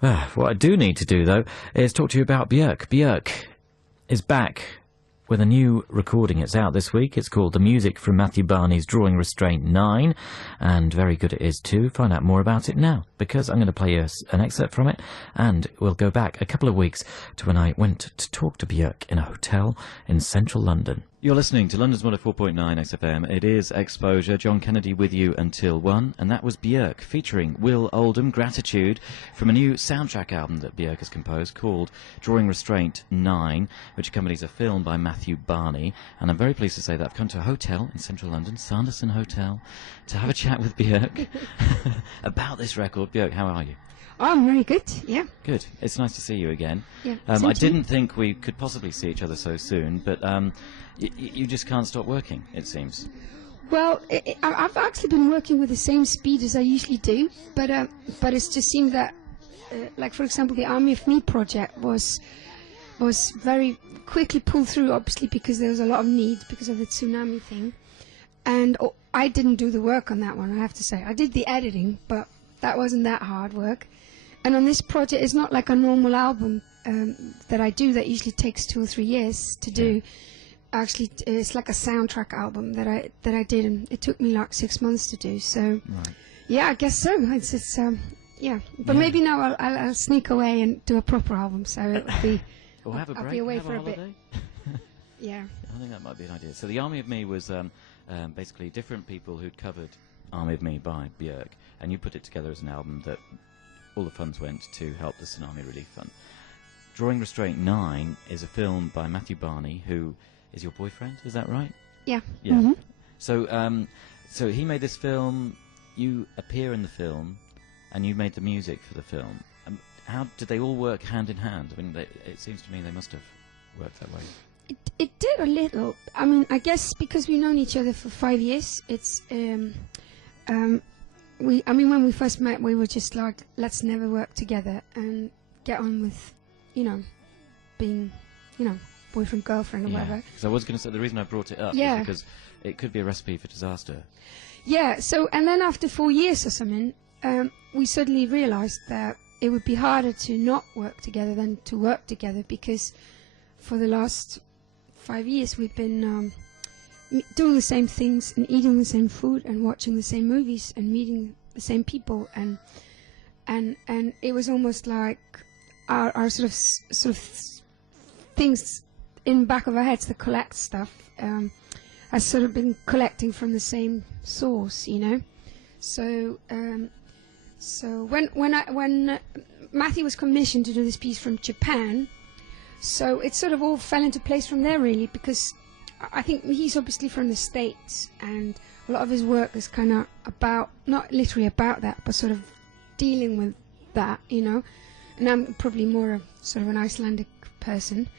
What I do need to do, though, is talk to you about Björk. Björk is back with a new recording. It's out this week. It's called The Music from Matthew Barney's Drawing Restraint 9, and very good it is too. Find out more about it now, because I'm going to play you an excerpt from it, and we'll go back a couple of weeks to when I went to talk to Björk in a hotel in central London. You're listening to London's 104.9 XFM. It is Exposure. John Kennedy with you until 1. And that was Björk featuring Will Oldham, Gratitude, from a new soundtrack album that Björk has composed called Drawing Restraint 9, which accompanies a film by Matthew Barney. And I'm very pleased to say that I've come to a hotel in central London, Sanderson Hotel, to have a chat with Björk about this record. Björk, how are you? Oh, I'm very good, yeah. Good. It's nice to see you again. Yeah, I didn't think we could possibly see each other so soon, but you just can't stop working, it seems. Well, I've actually been working with the same speed as I usually do, but it's just seemed that, like for example, the Army of Me project was very quickly pulled through, obviously because there was a lot of need because of the tsunami thing, and I didn't do the work on that one, I have to say. I did the editing, but that wasn't that hard work. And on this project, it's not like a normal album that I do that usually takes 2 or 3 years to do. Actually, it's like a soundtrack album that I did, and it took me like 6 months to do. So, yeah, I guess so. It's yeah. But maybe now I'll sneak away and do a proper album. So it'll be. Or have a break. I'll be away have for a bit. holiday. Yeah. I think that might be an idea. So the Army of Me was basically different people who'd covered Army of Me by Björk, and you put it together as an album that all the funds went to help the Tsunami Relief Fund. Drawing Restraint 9 is a film by Matthew Barney, who is your boyfriend, is that right? Yeah. Yeah. Mm-hmm. So he made this film, you appear in the film, and you made the music for the film. How did they all work hand in hand? I mean, it seems to me they must have worked that way. It did a little. I mean, I guess because we've known each other for 5 years, it's I mean, when we first met, we were just like, let's never work together and get on with, being, boyfriend, girlfriend, or whatever. Because I was going to say, the reason I brought it up is because it could be a recipe for disaster. Yeah. So, and then after 4 years or something, we suddenly realised that it would be harder to not work together than to work together, because for the last 5 years we've been doing the same things and eating the same food and watching the same movies and meeting the same people, and it was almost like our sort of things in the back of our heads that collect stuff has sort of been collecting from the same source, So when Matthew was commissioned to do this piece from Japan, so it sort of all fell into place from there, really, because I think he's obviously from the States, and a lot of his work is kind of about, not literally about that, but sort of dealing with that, And I'm probably more of sort of an Icelandic person,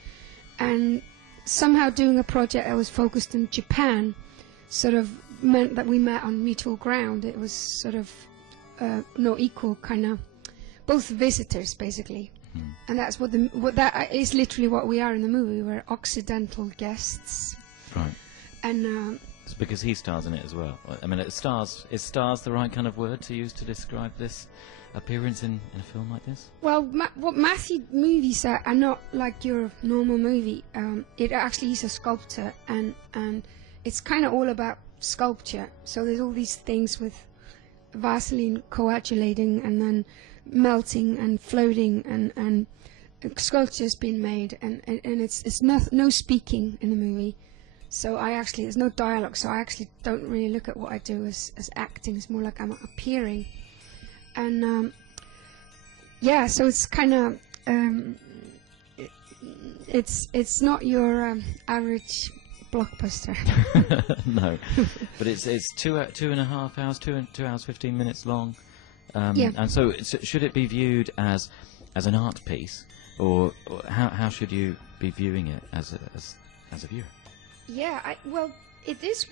and somehow doing a project that was focused in Japan sort of meant that we met on mutual ground. It was sort of no equal kind of, both visitors basically. And that's what that is literally what we are in the movie. We're Occidental guests. Right. And it's because he stars in it as well. I mean, is stars the right kind of word to use to describe this appearance in a film like this? Well, what Matthew movies are not like your normal movie. It actually is a sculptor, and it's kind of all about sculpture. So there's all these things with Vaseline coagulating and then melting and floating, and sculptures being made, and it's no speaking in the movie. So there's no dialogue, so I actually don't really look at what I do as acting. It's more like I'm appearing. And so it's kind of it's not your average blockbuster. No, but it's 2.5 hours, 2 hours 15 minutes long. And so should it be viewed as an art piece, or how should you be viewing it as a viewer? Yeah, well, it is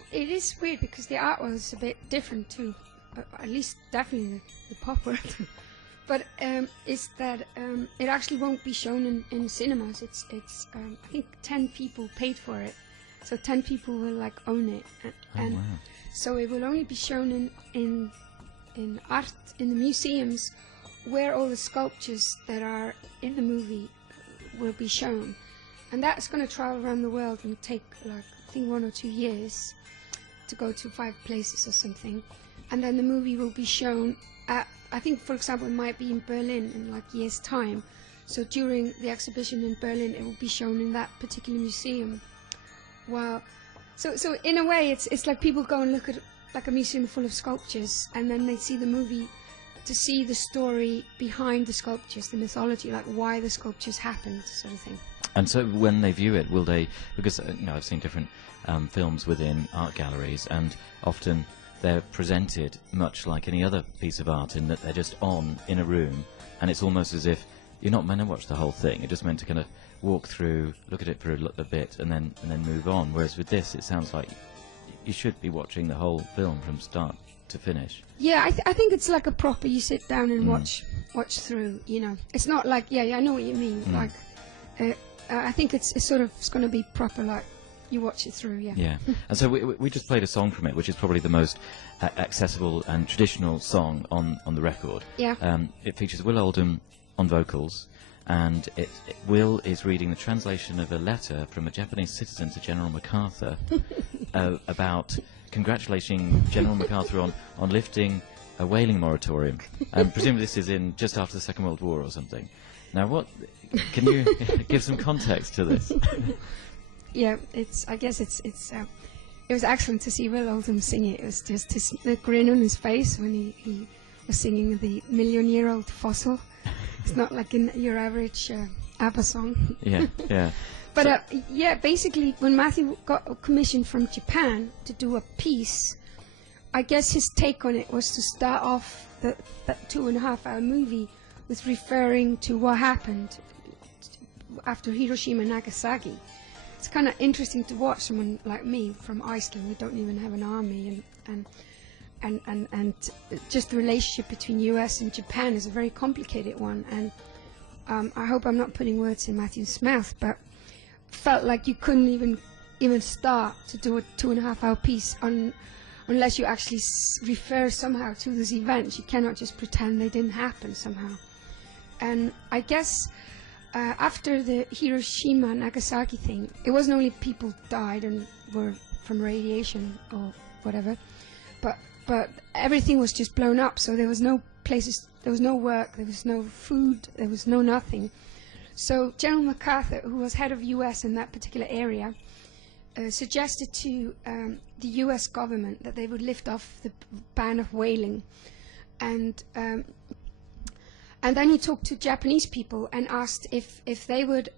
weird because the art was a bit different too, at least definitely the pop world. But is that it actually won't be shown in cinemas. It's I think 10 people paid for it, so 10 people will like own it, and wow. So it will only be shown in art in the museums where all the sculptures that are in the movie will be shown. And that's going to travel around the world and take, like, I think 1 or 2 years to go to 5 places or something. And then the movie will be shown at, I think, for example, it might be in Berlin in like a year's time. So during the exhibition in Berlin, it will be shown in that particular museum. Wow. So in a way, it's like people go and look at like a museum full of sculptures, and then they see the movie to see the story behind the sculptures, the mythology, like why the sculptures happened, sort of thing. And so when they view it, will they, because you know, I've seen different films within art galleries, and often they're presented much like any other piece of art in that they're just on in a room, and it's almost as if you're not meant to watch the whole thing. You're just meant to kind of walk through, look at it for a bit, and then move on. Whereas with this, it sounds like you should be watching the whole film from start to finish. Yeah, I think it's like a proper, you sit down and watch through, you know. It's not like, yeah, I know what you mean. Like, I think it's going to be proper, like, you watch it through, yeah. Yeah. And so we just played a song from it, which is probably the most accessible and traditional song on the record. Yeah. It features Will Oldham on vocals, and Will is reading the translation of a letter from a Japanese citizen to General MacArthur about congratulating General MacArthur on lifting a whaling moratorium. Presumably this is in just after the Second World War or something. Now, what can you give some context to this? Yeah, I guess it was excellent to see Will Oldham sing it. It was just the grin on his face when he was singing the million-year-old fossil. It's not like in your average ABBA song. Yeah, yeah. But yeah, basically, when Matthew got a commission from Japan to do a piece, I guess his take on it was to start off that 2.5-hour movie with referring to what happened after Hiroshima and Nagasaki. It's kind of interesting to watch someone like me from Iceland who don't even have an army, and just the relationship between US and Japan is a very complicated one. And I hope I'm not putting words in Matthew's mouth, but felt like you couldn't even start to do a 2.5-hour piece unless you actually refer somehow to these events. You cannot just pretend they didn't happen somehow. And I guess after the Hiroshima and Nagasaki thing, it wasn't only people died and were from radiation or whatever, but everything was just blown up, so there was no places, there was no work, there was no food, there was no nothing. So General MacArthur, who was head of US in that particular area, suggested to the US government that they would lift off the ban of whaling. And then he talked to Japanese people and asked if they would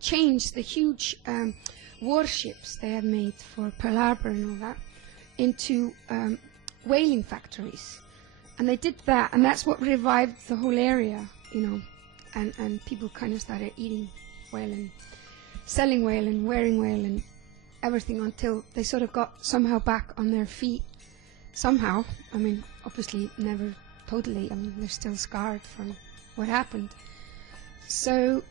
change the huge warships they had made for Pearl Harbor and all that into whaling factories. And they did that, and that's what revived the whale area, you know, and people kind of started eating whale and selling whale and wearing whale and everything until they sort of got somehow back on their feet. Somehow, I mean, obviously never totally, I mean, they're still scarred from what happened. So,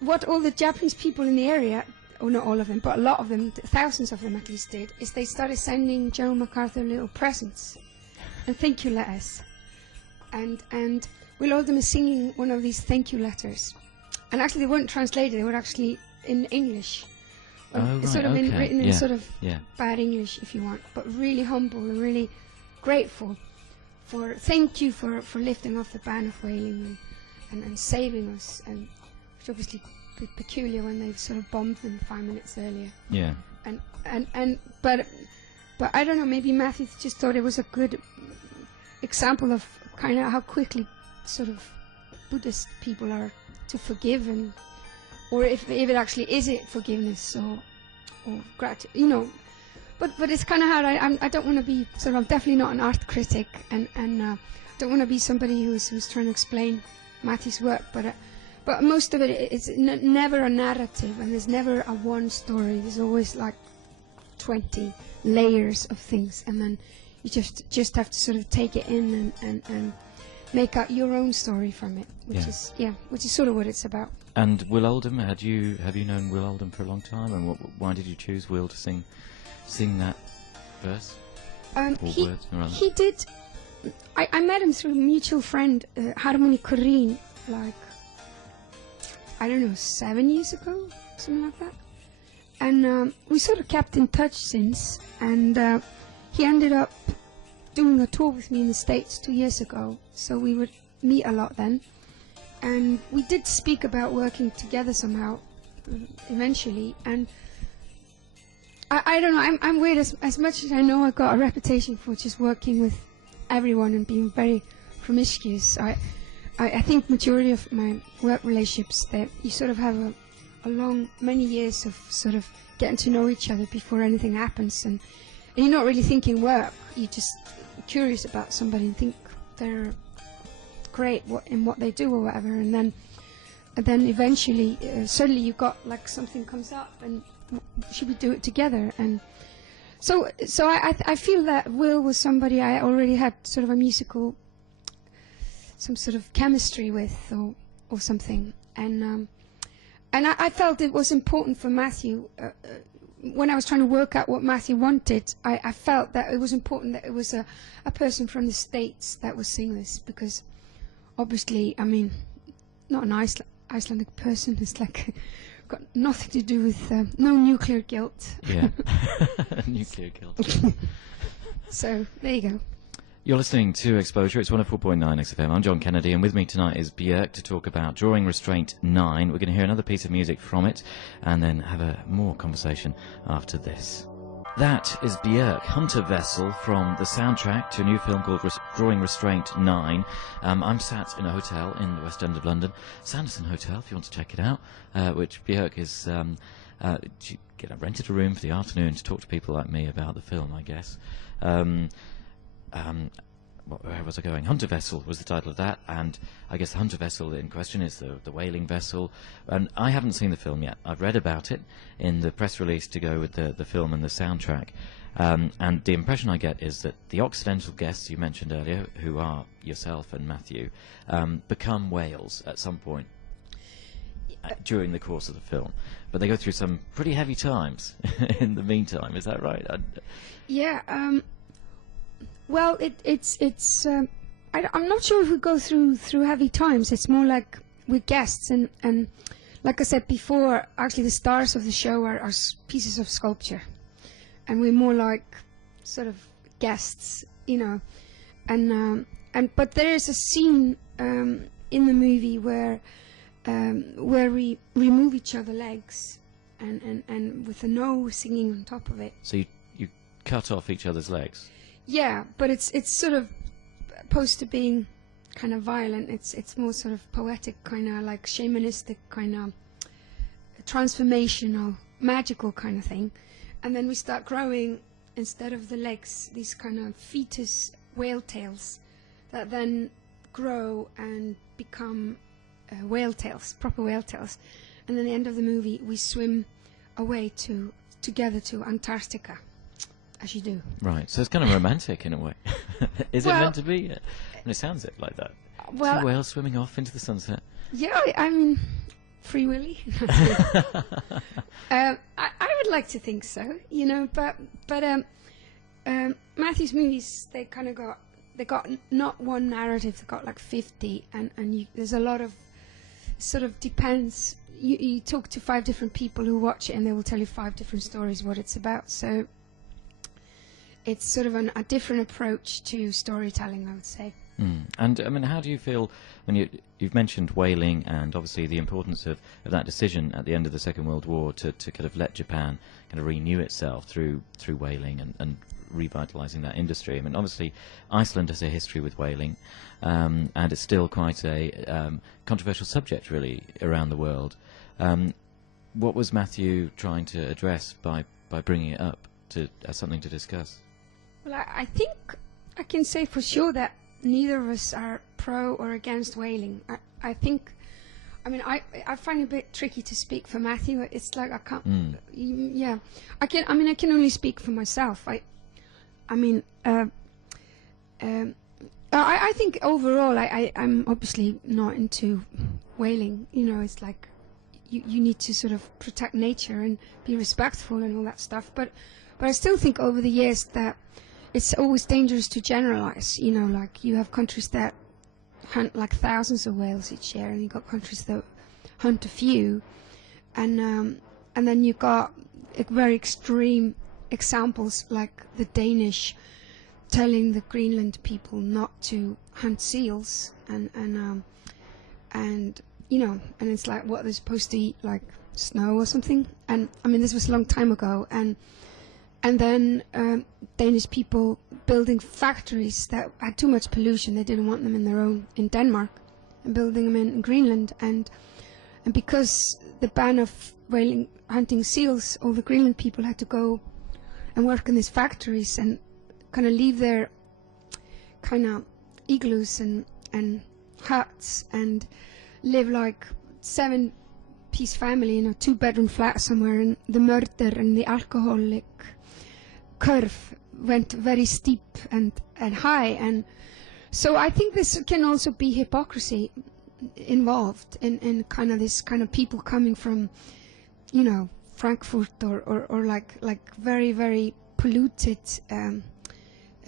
what all the Japanese people in the area, oh, not all of them, but a lot of them, thousands of them at least did, is they started sending General MacArthur little presents and thank you letters. And Will Oldham is singing one of these thank you letters. And actually they weren't translated, they were actually in English. It's sort of written in sort of bad English, if you want, but really humble and really grateful for, thank you for lifting off the ban of whaling and saving us, and which obviously peculiar when they sort of bombed them 5 minutes earlier. Yeah. But I don't know, maybe Matthew just thought it was a good example of kind of how quickly sort of Buddhist people are to forgive, and or if it actually is it forgiveness or gratitude, you know. But it's kind of hard. I don't want to be sort of, I'm definitely not an art critic, and don't want to be somebody who's trying to explain Matthew's work, but most of it is never a narrative, and there's never a one story. There's always like 20 layers of things, and then you just have to sort of take it in and make out your own story from it, which is sort of what it's about. And Will Oldham, have you known Will Oldham for a long time, and why did you choose Will to sing that verse? He did. I met him through a mutual friend, Harmony Corinne, like, I don't know, 7 years ago, something like that. And we sort of kept in touch since, and he ended up doing a tour with me in the States 2 years ago, so we would meet a lot then. And we did speak about working together somehow, eventually, and I don't know, I'm weird, as much as I know I've got a reputation for just working with everyone and being very promiscuous. I think majority of my work relationships, that you sort of have a long, many years of sort of getting to know each other before anything happens, and you're not really thinking work, you're just curious about somebody and think they're great in what they do or whatever, and then eventually suddenly you got like something comes up and should we do it together? And so I feel that Will was somebody I already had sort of a musical, some sort of chemistry with, or something. And I felt it was important for Matthew. When I was trying to work out what Matthew wanted, I felt that it was important that it was a person from the States that was singing this, because obviously, I mean, not an Icelandic person. It's like got nothing to do with no nuclear guilt. Yeah, nuclear guilt. So there you go. You're listening to Exposure. It's 104.9 XFM. I'm John Kennedy, and with me tonight is Björk to talk about Drawing Restraint 9. We're going to hear another piece of music from it, and then have a more conversation after this. That is Björk, Hunter Vessel, from the soundtrack to a new film called Drawing Restraint 9. I'm sat in a hotel in the West End of London, Sanderson Hotel, if you want to check it out, which Björk is... she rented a room for the afternoon to talk to people like me about the film, I guess. Where was I going? Hunter Vessel was the title of that, and I guess the Hunter Vessel in question is the whaling vessel. And I haven't seen the film yet. I've read about it in the press release to go with the film and the soundtrack. And the impression I get is that the Occidental guests you mentioned earlier, who are yourself and Matthew, become whales at some point during the course of the film. But they go through some pretty heavy times in the meantime. Is that right? Yeah. Well, I'm not sure if we go through heavy times. It's more like we're guests, and like I said before, actually the stars of the show are pieces of sculpture, and we're more like sort of guests, you know. And but there is a scene in the movie where we remove each other's legs, and with a no singing on top of it. So you cut off each other's legs. Yeah, but it's sort of opposed to being kind of violent. It's more sort of poetic, kind of like shamanistic, kind of transformational, magical kind of thing. And then we start growing, instead of the legs, these kind of fetus whale tails that then grow and become whale tails, proper whale tails. And then at the end of the movie, we swim away together to Antarctica. As you do. Right, so it's kind of romantic in a way. Is it meant to be? And it sounds like that. Well, 2 whales swimming off into the sunset. Yeah, I mean, Free Willy. I would like to think so, you know, but Matthew's movies, they got not one narrative, they got like 50, and there's a lot of, sort of depends. You talk to 5 different people who watch it, and they will tell you 5 different stories what it's about. So it's sort of a different approach to storytelling, I would say. And I mean, how do you feel when you've mentioned whaling, and obviously the importance of that decision at the end of the Second World War to kind of let Japan kind of renew itself through whaling and revitalising that industry? I mean, obviously Iceland has a history with whaling, and it's still quite a controversial subject really around the world. What was Matthew trying to address by bringing it up as something to discuss? Well, I think I can say for sure that neither of us are pro or against whaling. I think, I mean, I find it a bit tricky to speak for Matthew. It's like I can't. Yeah, I can only speak for myself. I think overall, I'm obviously not into whaling. You know, it's like you need to sort of protect nature and be respectful and all that stuff. But I still think over the years that it's always dangerous to generalize. You know, like you have countries that hunt like thousands of whales each year, and you got countries that hunt a few, and then you got very extreme examples like the Danish telling the Greenland people not to hunt seals, and you know, and it's like what they're supposed to eat, like snow or something. And I mean, this was a long time ago, and then Danish people building factories that had too much pollution. They didn't want them in Denmark, and building them in Greenland, and because the ban of hunting seals, all the Greenland people had to go and work in these factories and kind of leave their kind of igloos and huts and live like 7-piece family in a 2-bedroom flat somewhere, and the murder and the alcoholic curve went very steep and high. And so I think this can also be hypocrisy involved in kind of this kind of people coming from, you know, Frankfurt or like very, very polluted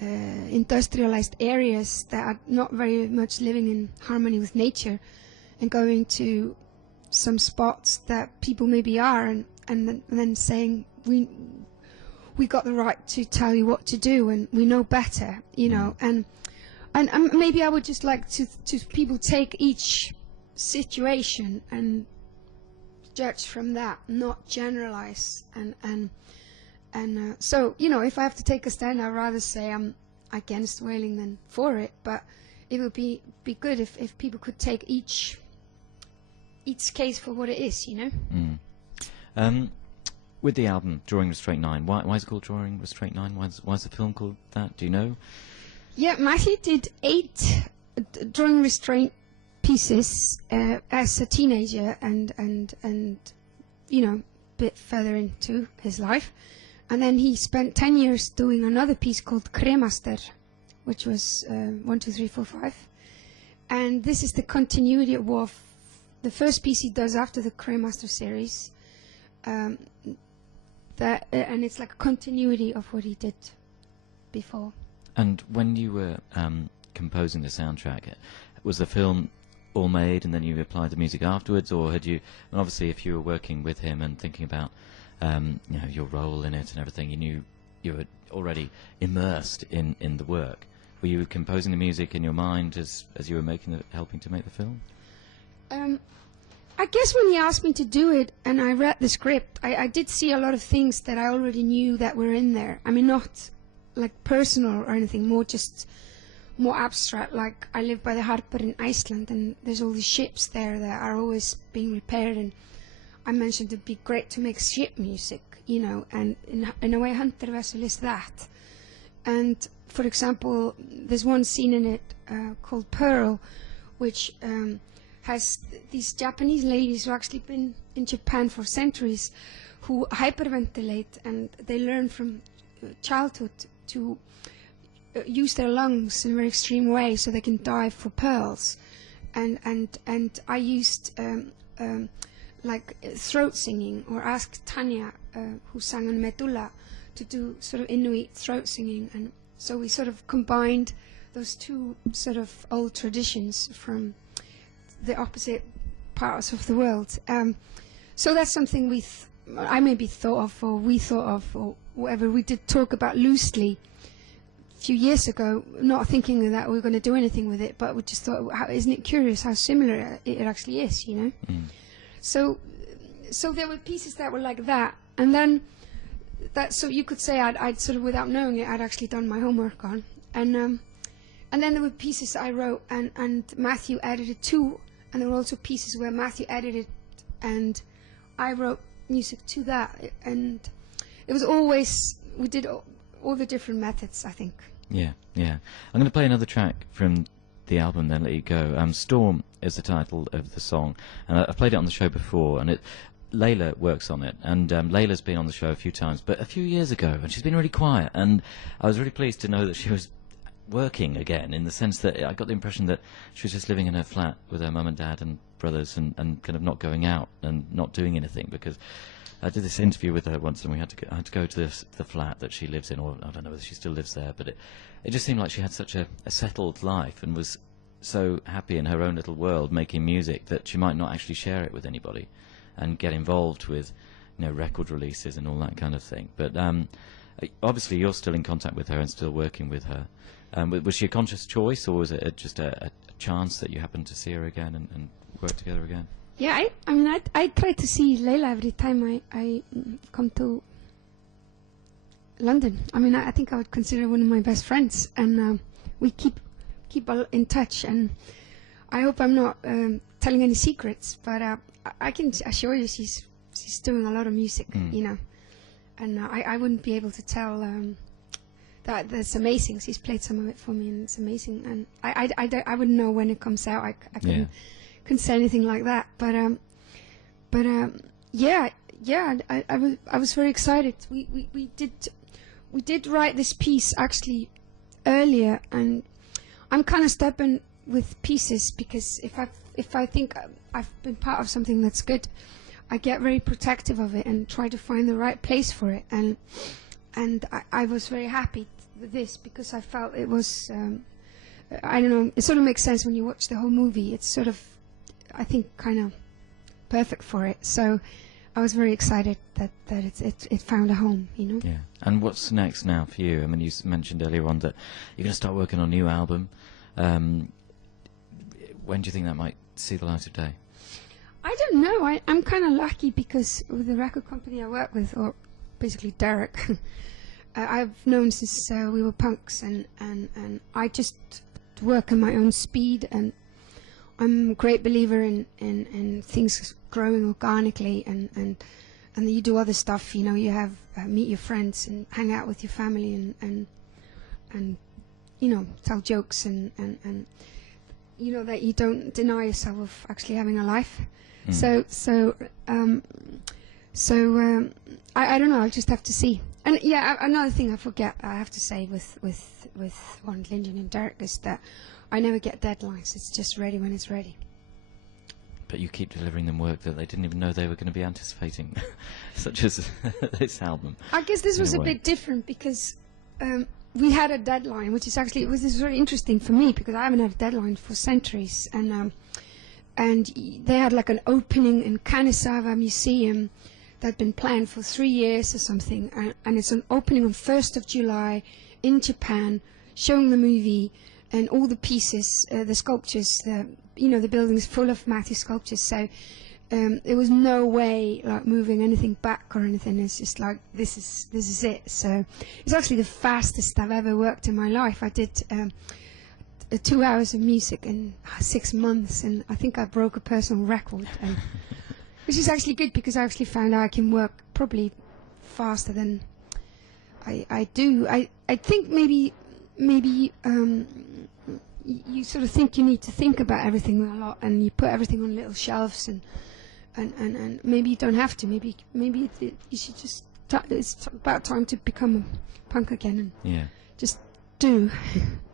industrialized areas that are not very much living in harmony with nature, and going to some spots that people maybe are, and then saying we got the right to tell you what to do, and we know better, you know. And maybe I would just like to people take each situation and judge from that, not generalize. And so, you know, if I have to take a stand, I'd rather say I'm against whaling than for it. But it would be good if people could take each case for what it is, you know. With the album Drawing Restraint 9, why is it called Drawing Restraint 9? Why is the film called that? Do you know? Yeah, Matthew did 8 Drawing Restraint pieces as a teenager, and you know, a bit further into his life. And then he spent 10 years doing another piece called Kremaster, which was 1, 2, 3, 4, 5. And this is the continuity of the first piece he does after the Kremaster series. And it's like a continuity of what he did before. And when you were composing the soundtrack, was the film all made and then you applied the music afterwards, or had you? And obviously, if you were working with him and thinking about you know, your role in it and everything, you knew you were already immersed in the work. Were you composing the music in your mind as you were helping to make the film? I guess when he asked me to do it and I read the script, I did see a lot of things that I already knew that were in there. I mean, not like personal or anything, more abstract. Like, I live by the harbour in Iceland, and there's all these ships there that are always being repaired, and I mentioned it'd be great to make ship music, you know, and in a way Hunter vessel is that. And for example, there's one scene in it called Pearl, which has these Japanese ladies who actually been in Japan for centuries, who hyperventilate, and they learn from childhood to use their lungs in a very extreme way so they can dive for pearls. And I used like throat singing, or asked Tanya, who sang on Medulla, to do sort of Inuit throat singing, and so we sort of combined those two sort of old traditions from the opposite parts of the world. So that's something I maybe thought of, or we thought of, or whatever. We did talk about loosely a few years ago, not thinking that we were going to do anything with it, but we just thought, isn't it curious how similar it actually is, you know? So there were pieces that were like that, and then so you could say I'd sort of, without knowing it, I'd actually done my homework on, and then there were pieces I wrote and Matthew edited too, and there were also pieces where Matthew edited and I wrote music to that, and it was always, we did all the different methods, I think. Yeah. I'm going to play another track from the album, then let you go. Storm is the title of the song, and I've played it on the show before, and Layla works on it, and Layla's been on the show a few times, but a few years ago, and she's been really quiet, and I was really pleased to know that she was working again, in the sense that I got the impression that she was just living in her flat with her mum and dad and brothers and kind of not going out and not doing anything, because I did this interview with her once and I had to go to the flat that she lives in, or I don't know whether she still lives there, but it just seemed like she had such a settled life and was so happy in her own little world making music that she might not actually share it with anybody and get involved with, you know, record releases and all that kind of thing. But obviously you're still in contact with her and still working with her. Was she a conscious choice, or was it just a chance that you happened to see her again and work together again? Yeah, I mean, I try to see Leila every time I come to London. I mean, I think I would consider her one of my best friends, and we keep in touch. And I hope I'm not telling any secrets, but I can assure you she's doing a lot of music, you know. And I wouldn't be able to tell that's amazing. She's played some of it for me, and it's amazing. And I wouldn't know when it comes out. I couldn't say anything like that. But yeah, I was very excited. We did write this piece actually earlier, and I'm kind of stubborn with pieces, because if I think I've been part of something that's good, I get very protective of it and try to find the right place for it. And I was very happy with this, because I felt it was, I don't know, it sort of makes sense when you watch the whole movie. It's sort of, I think, kind of perfect for it. So I was very excited that it found a home, you know. Yeah. And what's next now for you? I mean, you mentioned earlier on that you're going to start working on a new album. When do you think that might see the light of day? I don't know. I'm kind of lucky, because with the record company I work with, or basically Derek, I've known since we were punks, and I just work at my own speed, and I'm a great believer in things growing organically, and you do other stuff, you know. You have meet your friends and hang out with your family, and you know, tell jokes, and you know, that you don't deny yourself of actually having a life. So I don't know. I'll just have to see. And yeah, another thing I have to say with Warren Linden and Derek is that I never get deadlines. It's just ready when it's ready. But you keep delivering them work that they didn't even know they were going to be anticipating, such as this album. I guess this was a bit different, because we had a deadline, which is actually, this is very interesting for me, because I haven't had a deadline for centuries. And they had like an opening in Kanizawa Museum that had been planned for 3 years or something, and it's an opening on 1st of July in Japan, showing the movie and all the pieces, the sculptures, you know, the building's full of Matthew sculptures. So there was no way like moving anything back or anything. It's just like this is it. So it's actually the fastest I've ever worked in my life. I did 2 hours of music in 6 months, and I think I broke a personal record, which is actually good, because I actually found out I can work probably faster than I do. I think maybe you sort of think you need to think about everything a lot, and you put everything on little shelves, and maybe you don't have to. Maybe you should just. It's about time to become a punk again, and just do.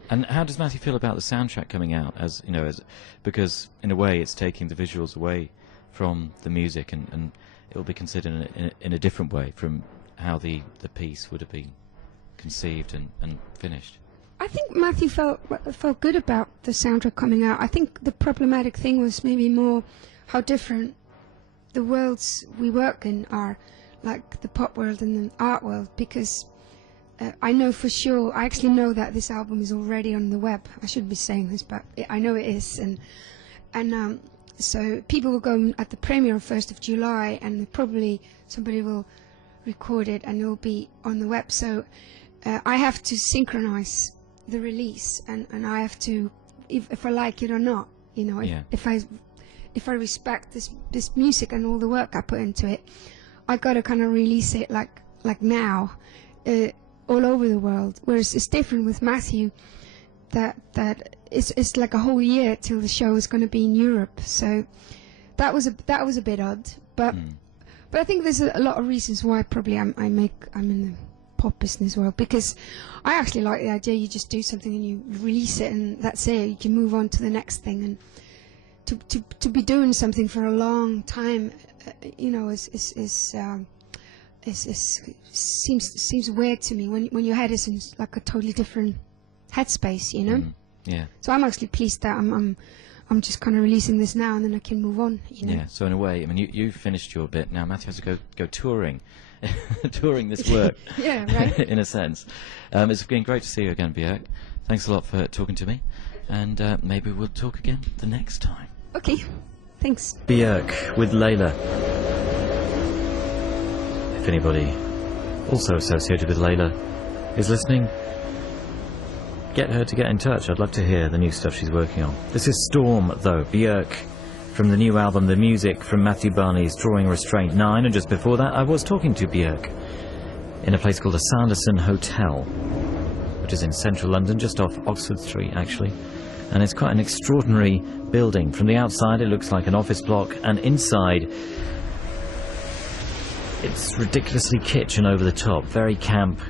And how does Matthew feel about the soundtrack coming out, as you know, because in a way it's taking the visuals away from the music, and it will be considered in a different way from how the piece would have been conceived and finished? I think Matthew felt good about the soundtrack coming out. I think the problematic thing was maybe more how different the worlds we work in are, like the pop world and the art world, because I know for sure, I actually know that this album is already on the web. I shouldn't be saying this, but I know it is. And so people will go at the premiere on 1st of July, and probably somebody will record it, and it will be on the web. So I have to synchronize the release, and I have to, if I like it or not, you know, if I respect this music and all the work I put into it, I got to kind of release it like now. All over the world, whereas it's different with Matthew, that it's like a whole year till the show is going to be in Europe. So that was a bit odd, but I think there's a lot of reasons why probably I'm in the pop business world, because I actually like the idea you just do something and you release it and that's it. You can move on to the next thing, and to be doing something for a long time, you know, seems weird to me when your head is in like a totally different headspace, you know. Yeah. So I'm actually pleased that I'm just kind of releasing this now, and then I can move on, you know. Yeah. So in a way, I mean, you've finished your bit now. Matthew has to go touring, touring this work. Yeah, right. In a sense, it's been great to see you again, Björk. Thanks a lot for talking to me, and maybe we'll talk again the next time. Okay. Thanks. Björk with Layla. If anybody also associated with Layla is listening, get her to get in touch. I'd love to hear the new stuff she's working on. This is Storm, though. Björk from the new album, the music from Matthew Barney's Drawing Restraint 9, and just before that I was talking to Björk in a place called the Sanderson Hotel, which is in central London, just off Oxford Street actually, and it's quite an extraordinary building. From the outside it looks like an office block, and inside it's ridiculously kitsch and over the top, very camp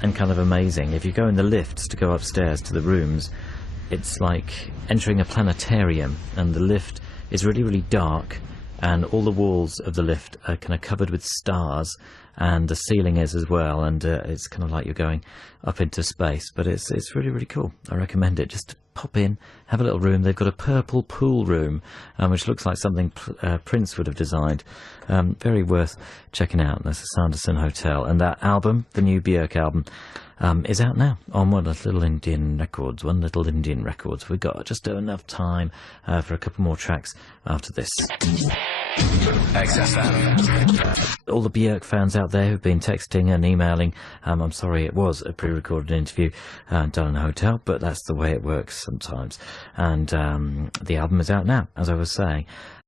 and kind of amazing. If you go in the lifts to go upstairs to the rooms, it's like entering a planetarium, and the lift is really, really dark, and all the walls of the lift are kind of covered with stars, and the ceiling is as well, and it's kind of like you're going up into space. But it's really, really cool. I recommend it. Just pop in, have a little room. They've got a purple pool room, which looks like something Prince would have designed. Very worth checking out. That's the Sanderson Hotel. And that album, the new Björk album, is out now on One Little Indian Records. We've got just enough time for a couple more tracks after this. XFM. All the Björk fans out there who've been texting and emailing, I'm sorry, it was a pre-recorded interview done in a hotel, but that's the way it works sometimes. And the album is out now, as I was saying.